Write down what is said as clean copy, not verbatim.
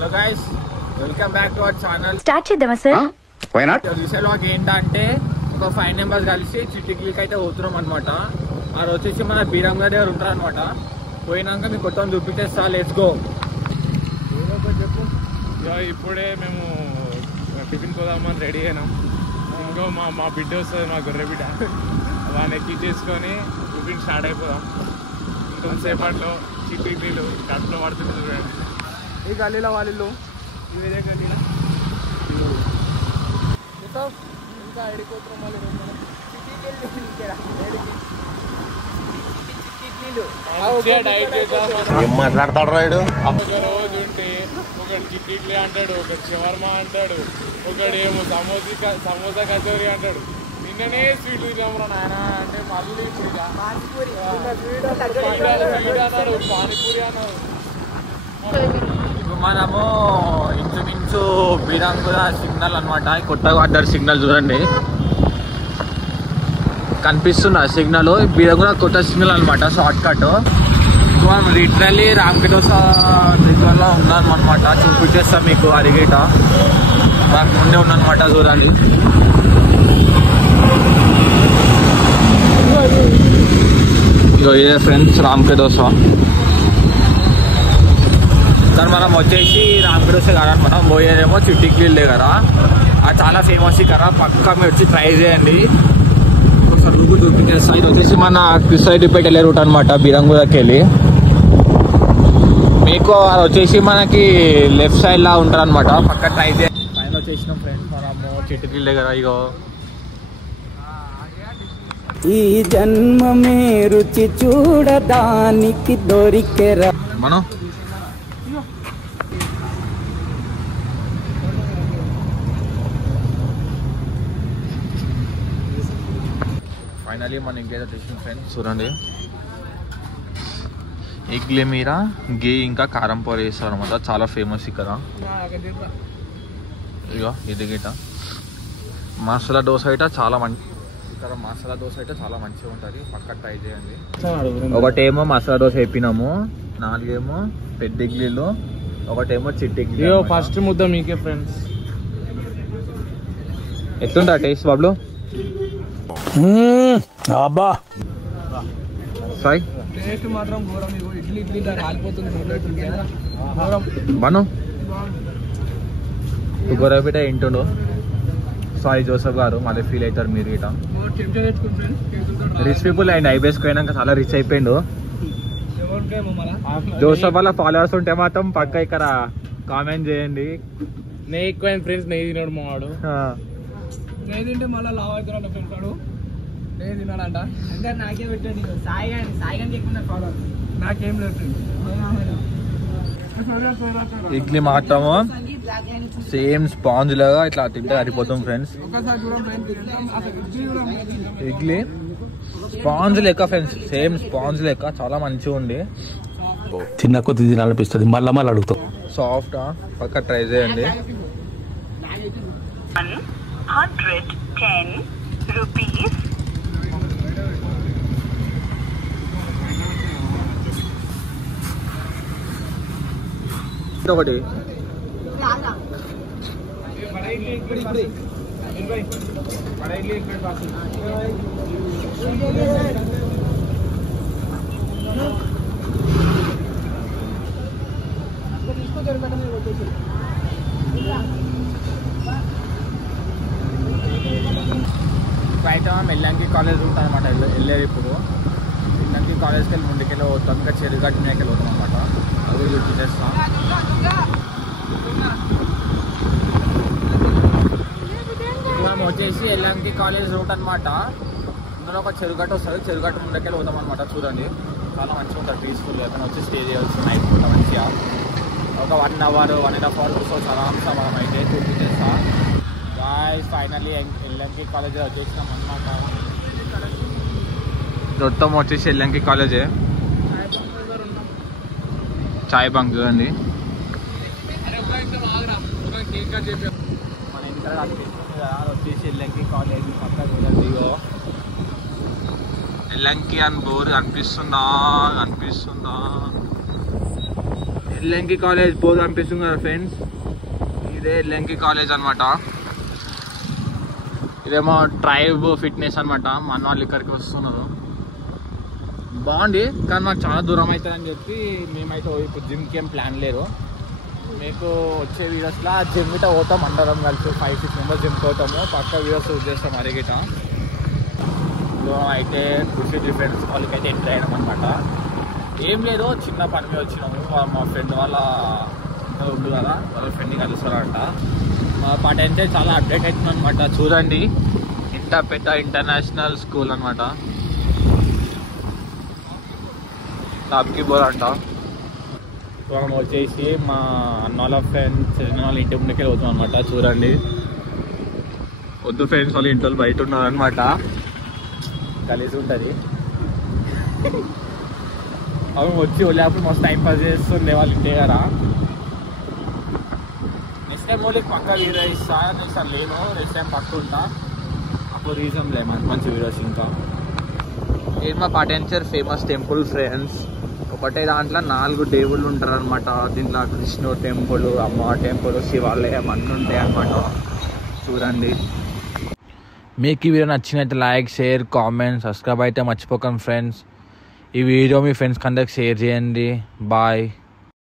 Hello guys, welcome back to our channel. Start చేద్దామా sir? Why not? దిశలోకి ఏంటంటే ఒక 5 members కలిసి చిట్టిక్లీకి అయితే పోతున్నాం అనమాట. ఆ రోజు వచ్చేసి మన బీరంగ దగ్గర ఉంటారు అనమాట. పోయినాక మీకు కొత్త చూపించేస్తా. Let's go. చెప్పు. ఇప్పుడే మేము టిఫిన్ పోదామని రెడీ అయినాం. ఇంకో మా బిడ్డ వస్తుంది, మా గొర్రె బిడ్డ. వాడిని ఎక్కించేసుకొని టిఫిన్ స్టార్ట్ అయిపోదాం. ఇంకొంతసేపట్లో చిట్టిక్లీలు కడుపులో పడుతుంది చూడండి. ఈ గల్లీలో వాళ్ళు ఈ విధంగా గల్లీలో ఇంకా ఎడిపోతున్నాం. మళ్ళీ ఏం మాట్లాడతాడు రాయుడు? ఒక రోజు ఉంటే ఒకటి చిట్టిక్లీ అంటాడు, ఒకటి షవర్మ అంటాడు, ఒకటి ఏమో సమోసా కచోరీ అంటాడు. నిన్ననే స్వీట్ తిన్నాము నాయన అంటే మళ్ళీ ఇప్పుడు పానీపూరి అన్నాడు. మనము ఇంచుమించు బీరంగుల సిగ్నల్ అనమాట. కొత్తగా పడ్డారు సిగ్నల్ చూడండి, కనిపిస్తుంది ఆ సిగ్నల్. బీరంగుల కొత్త సిగ్నల్ అనమాట, షార్ట్ కట్. మనం లిటరల్లీ రామకటోస దగ్గరలో ఉన్నాం అనమాట. చూపించేస్తాం మీకు. అరిగేట మాకు ముందే ఉందన్నమాట, చూడండి. ఇగో ఇదే ఫ్రెండ్స్ రామకటోస. కానీ మనం వచ్చేసి రామకటోస కాదనమాట, పోయేదేమో చిట్టిక్లీల్ దగ్గర. అది చాలా ఫేమస్ ఇక్కడ. పక్కా మీరు వచ్చి ట్రై చేయండి. ఒకసారి రూట్ చూపించేస్తా. ఇది వచ్చేసి మన కృష్ణారెడ్డిపేట వెళ్ళే రూట్ అనమాట, బీరంగులకి వెళ్ళి. మీకు అది వచ్చేసి మనకి లెఫ్ట్ సైడ్ లా ఉంటారు అనమాట. పక్క ట్రై చేయండి. పైన వచ్చేసినాం ఫ్రెండ్స్ మనము చిట్టిక్లీల్ దగ్గర. ఇగో ఈ జన్మమే రుచి చూడడానికి దొరికెరా మనం ఫైనలీ మన ఇంకేదో తెచ్చిన ఫ్రెండ్స్ చూడండి. ఇడ్లీ మీద గీ ఇంకా కారం పొడి వేస్తారు అనమాట. చాలా ఫేమస్ ఇక్కడ. ఇగో ఇది గిట మసాలా దోశ అయితే చాలా మంచి. ఇక్కడ మసాలా దోశ అయితే చాలా మంచిగా ఉంటుంది. పక్క ట్రై చేయండి. ఒకటేమో మసాలా దోశ వేపినాము, 4 ఏమో పెద్ద ఇడ్లీలు, ఒకటేమో చిట్టిక్లీ. ఫస్ట్ ముద్ద మీకే ఫ్రెండ్స్. ఎట్లుంటా టేస్ట్ బాబులు? అబ్బా సాయి టేస్ట్ మాత్రం ఘోరం. ఇడ్లీ రాలిపోతుంది. బను గొర్రెపేట ఇంటుండు సాయి జోసఫ్ గారు. మళ్ళీ ఫీల్ అవుతారు మీరు గిట. రిచ్ పీపుల్ అండ్ ఐబీఎస్కి పోయినాక చాలా రిచ్ అయిపోయిండు. జోసఫ్ వాళ్ళ ఫాలోవర్స్ ఉంటే మాత్రం పక్క ఇక్కడ కామెంట్ చేయండి. నెయ్యి ఎక్కువైన ఫ్రెండ్స్. నెయ్యి తినాడు మావాడు. నెయ్యి తింటే మళ్ళీ లావ్ అవుతాడు ఫ్రెండ్స్. వాడు నెయ్యి తినాడంట. అందరు నాకే పెట్టండి. సాయిగానికి ఎక్కువ ఫాలో. నాకేం లేదు. ఇడ్లీ మాత్రము సేమ్ స్పాంజ్ లాగా ఇట్లా తింటే అరిపోతాం ఫ్రెండ్స్. ఇడ్లీ స్పాంజ్ లెక్క ఫ్రెండ్స్, సేమ్ స్పాంజ్ లెక్క. చాలా మంచిగా ఉంది. చిన్న కొద్ది తినాలనిపిస్తుంది. మళ్ళీ అడుగుతాం. సాఫ్ట్. పక్క ట్రై చేయండి. 110 rupees. ఒకటి బయట మెల్లంకి కాలేజ్ ఉంటుంది అనమాట. వెళ్ళేది ఇప్పుడు మెల్లంకి కాలేజ్కి వెళ్ళి ముందుకెళ్ళి పోతాం. ఇంకా చెరుగట్టు మీదకి వెళ్ళి పోతాం అనమాట. అది చూపించేస్తాం. మనం వచ్చేసి ఎల్లంకి కాలేజ్ రూట్ అనమాట. ఇందులో ఒక చెరుగట్టు వస్తుంది. చెరుగట్టు ముందుకెళ్ళి పోతాం అనమాట. చూడండి చాలా మంచిగా ఉంటుంది, పీస్ఫుల్గా. అక్కడ వచ్చి స్టే చేయవచ్చు నైట్ పూట మంచిగా. ఒక 1 hour 1.5 hour కూర్చోవచ్చు ఆరామ్సా. మనం అయితే చూపించేస్తా. గాయ్స్ ఫైనల్లీ ఎల్లంకి కాలేజ్ వచ్చేసినాం అనమాట. మొత్తం వచ్చేసి ఎల్లంకి కాలేజే. చాయ్ బంక్ చూడండి. మన ఇంటర్ అనిపిస్తుంది కదా, వచ్చేసి ఎల్లంకి కాలేజ్ పక్క చూడండి. ఎల్లంకి అని బోర్ అనిపిస్తుందా? ఎల్ఎంకి కాలేజ్ పోదు అనిపిస్తుంది కదా ఫ్రెండ్స్. ఇదే ఎల్ఎంకి కాలేజ్ అనమాట. ఇదేమో ట్రైబ్ ఫిట్నెస్ అనమాట. మా అన్న వాళ్ళు ఇక్కడికి వస్తున్నారు. బాగుంది కానీ మాకు చాలా దూరం అవుతుంది అని చెప్పి మేమైతే ఇప్పుడు జిమ్కి ఏం ప్లాన్ లేదు. మీకు వచ్చే వీడియోస్లో జిమ్ గిట పోతాం అందరం కలిసి 5-6 మెంబర్స్ జిమ్కి పోతాము. పక్క వీడియోస్ యూజ్ చేస్తాం అరిగిట. సో అయితే ఖుషి ఫ్రెండ్స్ వాళ్ళకైతే ఎంటర్ అయ్యడం అనమాట. ఏం లేదు, చిన్న పని మీద వచ్చినాము. మా ఫ్రెండ్ వాళ్ళ ఉండు కదా, వాళ్ళ ఫ్రెండ్ని కలుస్తారంట. మా పాటైతే చాలా అప్డేట్ అవుతుంది అనమాట. చూడండి, ఇంత పెద్ద ఇంటర్నేషనల్ స్కూల్ అనమాట. టాప్కి పోరంట. మనం వచ్చేసి మా అన్న వాళ్ళ ఫ్రెండ్స్ వాళ్ళ ఇంటి ముందుకే పోతాం అనమాట. చూడండి, వద్దు ఫ్రెండ్స్, వాళ్ళ ఇంట్లో బయట ఉన్నారనమాట. కలిసి ఉంటుంది. అవి వచ్చి వెళ్ళేప్పుడు మస్తు టైం పాస్ చేస్తుండే వాళ్ళ ఇంటి దగ్గర. నెక్స్ట్ టైం వాళ్ళకి పక్క వీడియో ఇస్తా. నెక్స్ట్ టైం లేను, నెక్స్ట్ టైం పక్క ఉంటా. అప్పుడు రీజన్ లే మంచి వీడియోస్. ఇంకా ఇది మా పాటెన్చర్ ఫేమస్ టెంపుల్ ఫ్రెండ్స్. ఒకటే దాంట్లో 4 దేవుళ్ళు ఉంటారు అనమాట. దీంట్లో కృష్ణుడు టెంపుల్, అమ్మ టెంపుల్, శివాలయం అన్నీ ఉంటాయి అనమాట. చూడండి. మీకు ఈ వీడియో నచ్చినట్టు లైక్, షేర్, కామెంట్, సబ్స్క్రైబ్ అయితే మర్చిపోకండి ఫ్రెండ్స్. ఈ వీడియో మీ ఫ్రెండ్స్ కందరికి షేర్ చేయండి. బాయ్.